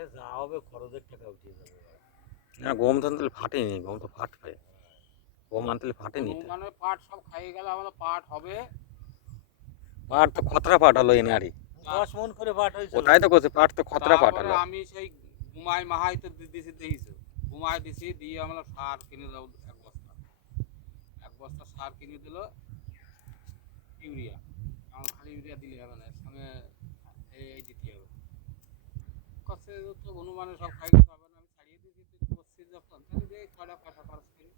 এখানে যা হবে খরচের টাকা উঠিয়ে যাবে। না গম ধান তাহলে ফাটেনি, গম তো ফাটবে, গম আনতে ফাটেনি তো। মানে পাট সব খাইয়ে গেলে আমাদের পাট হবে। পাট তো খতরা পাট হলো এনে আরে। 10 মন করে পাট ও হয়েছিল। তাই তো করছে, পাট তো খতরা পাট তারপরে হলো। আমি সেই ঘুমাই মাহাইতে দিয়েছি দেখিছো, ঘুমাই দিছি দিয়ে আমরা সার কিনে দাও 1 বস্তা, 1 বস্তা সার কিনে দিল ইউরিয়া। আমার খালি ইউরিয়া দিলে হবে না, এর সঙ্গে এই দিতে হবে। কষ্ট তো অনুমানে সব খাই দিতে হবে না, আমি ছাড়িয়ে দিয়েছি তুই করছিস যখন তাহলে দিয়ে কয়টা পয়সা খরচ করি।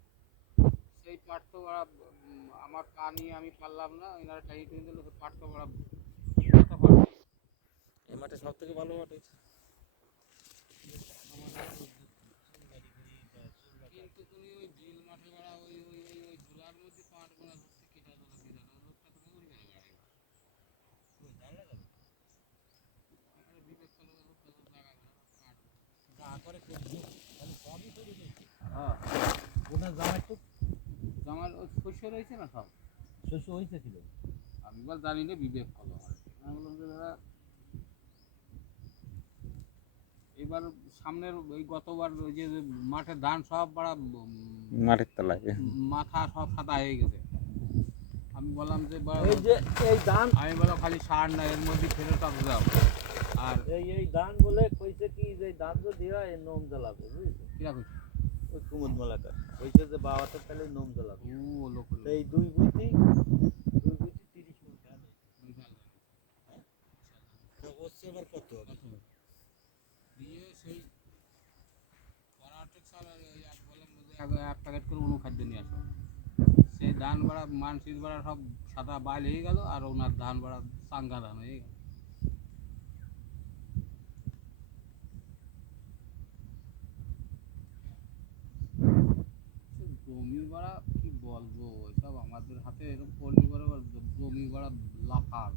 সেই পাট তো ওরা আমার কা নিয়ে আমি পারলাম না, এনারা টাইট হয়ে দিল, সেই পাট তো ওরা কত পাট। এই মাঠে সব থেকে ভালো মাঠ হয়েছে। কিন্তু তুমি ওই বিল মাঠে বেড়া ওই ঝোলার মধ্যে পাট বোনা ধরতে কেটে দিল বিরাট লোকটা তুমি উড়বে না বেড়া বিবেক করলে লোক জায়গা পাট যা করে করবো তাহলে সবই করে দিয়েছে। হ্যাঁ ওটা জামাই তো আমার ওই শস্য রয়েছে না সব শস্য হয়েছে ছিল। আমি বল জানি না বিবেক করলো আমি বললাম যে দাদা এবার সামনের ওই গতবার ওই যে মাঠে ধান সব বড় মাঠের তলায় মাথা সব সাদা হয়ে গেছে। আমি বললাম যে এই যে এই ধান, আমি বললাম খালি সার না এর মধ্যে ফেলে টক দাও। আর এই ধান বলে কইছে কি যে ধান যদি হয় এর নোম জ্বালাবে বুঝেছো। কিরা কইছে ওই কুমুদ মালাটা কইছে যে বাবাটা তাহলে নোম জ্বালাবে। ও লোক এই দুই বুঝি 30 মন ধান হয়েছে। হচ্ছে এবার কত হবে? দিয়ে সেই কর্ণাটক সাল এক বললাম এক প্যাকেট করে অনুখাদ্য নিয়ে আসো। সেই ধান বাড়া মানসিক বাড়া সব সাদা বাইল হয়ে গেল আর ওনার ধান বাড়া চাঙ্গা ধান হয়ে গেল। জমি বাড়া কি বলবো ওইসব আমাদের হাতে এরকম পল্লী করে জমি বাড়া লাফার,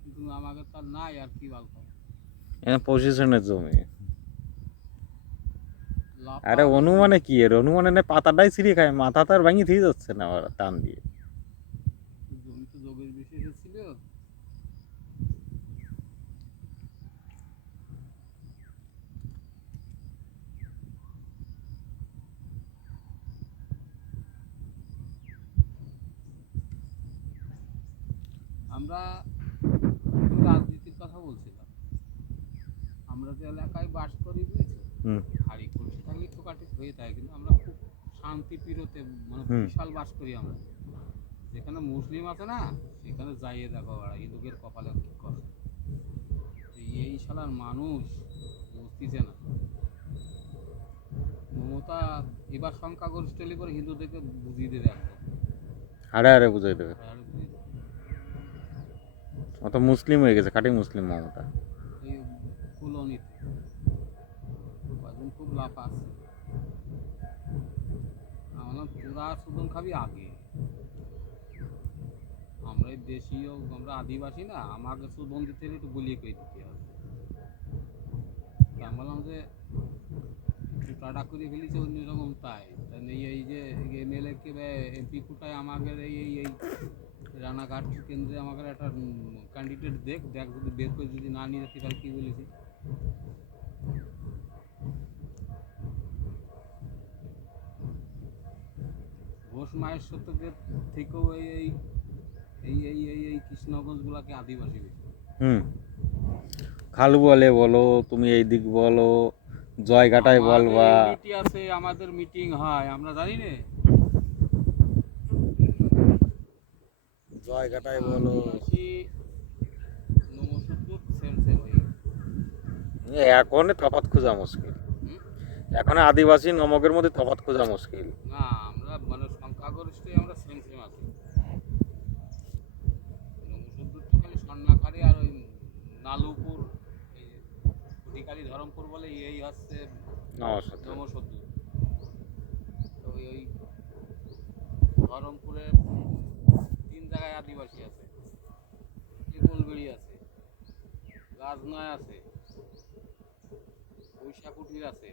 কিন্তু আমাকে তার নাই আর কি বলবো পজিশনের জমি। আরে লাফার অনুমানে কি এর অনুমানে না, পাতাটাই ছিঁড়ে খায়, মাথা তার ভাঙি দিয়ে যাচ্ছে না আবার টান দিয়ে। জমি তো যোগের বিশেষে ছিল। আমরা রাজনীতির কথা বলছিলাম, আমরা যে এলাকায় বাস করি বুঝেছি হুম হাড়ি কলসি থাকলে ঠোকাঠুক হয়ে থাকে, কিন্তু আমরা খুব শান্তি প্রিয়তে মানে বিশাল বাস করি আমরা। যেখানে মুসলিম আছে না সেখানে যাইয়ে দেখো ওরা এই লোকের কপালে কি করে। এই শালার মানুষ বুঝতেছে না মমতা এবার সংখ্যাগরিষ্ঠ করে হিন্দুদেরকে বুঝিয়ে দেবে একদম। আরে আরে বুঝাই দেবে, আর বুঝিয়ে দেবে। ও তো মুসলিম হয়ে গেছে, খাঁটি মুসলিম মমতা। এই কুলনীতি কয়েকজন খুব লাভ আছে। আমরা তোরা সুদন খাবি আগে, আমরা এই দেশীয় আমরা আদিবাসী না, আমাকে সুদন দিতে হলে একটু বলিয়ে করে দিতে হবে। আমি বললাম যে কুটাটা করে ফেলেছে অন্যরকম তাই এই যে এমএলএ কে এমপি কুটায় আমাদের এই রানাঘাট কেন্দ্রে আমাদের একটা ক্যান্ডিডেট দেখ দেখ যদি বের করে যদি না নিয়ে যেতে পারে কী বলেছে। ঘোষ মায়ের শতকের থেকেও এই কৃষ্ণগঞ্জগুলাকে আদিবাসী বেশি। হুম খালু বলে বলো, তুমি এই দিক বলো, জয়ঘাটায় বলবা। মিটিং আছে আমাদের মিটিং হয় আমরা জানি না। জয়ঘাটায় বলো, এখন তফাৎ খোঁজা মুশকিল, এখন আদিবাসী নমকের মধ্যে তফাৎ খোঁজা মুশকিল। না আমরা মানে সংখ্যাগরিষ্ঠই আমরা সেম সেম আছি। নমসূদ্র খালি স্বর্ণাকারী আর ওই নালুপুর এই অধিকারী ধরমপুর বলে এই হচ্ছে নমস্কার। নমসূদ্র। তো ওই ধরমপুরে 3 জায়গায় আদিবাসী আছে, গোলবেড়ি আছে, রাজনয় আছে, বৈশাকুঠির আছে,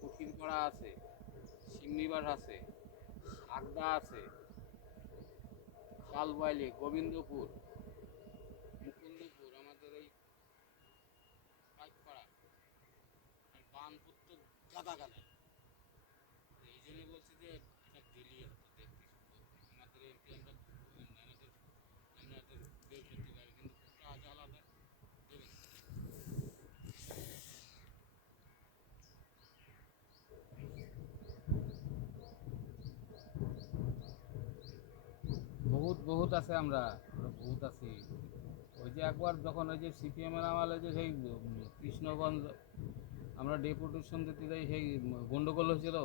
কুঠিরপাড়া আছে, সিমনিবাস আছে, আগদা আছে, শালবাইলে, গোবিন্দপুর, মুকুন্দপুর, আমাদের এই পাইকপাড়া কাদা কাদা। এই জন্যই বলছি যে এটা দিলেই হতো, দেখতে সুন্দর। আমাদের এমপি আমরা আপনাদের বের করতে পারি, কিন্তু কাজ আলাদা দেবেন। বহুত বহুত আছে, আমরা বহুত আছি। ওই যে একবার যখন ওই যে সিপিএমের আমলে যে সেই কৃষ্ণগঞ্জ আমরা ডেপুটেশন দিতে যাই, সেই গন্ডগোল হয়েছিল,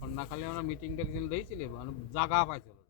সন্ধ্যাকালে আমরা মিটিংটা দিয়েছিলি, মানে জায়গা পাইছে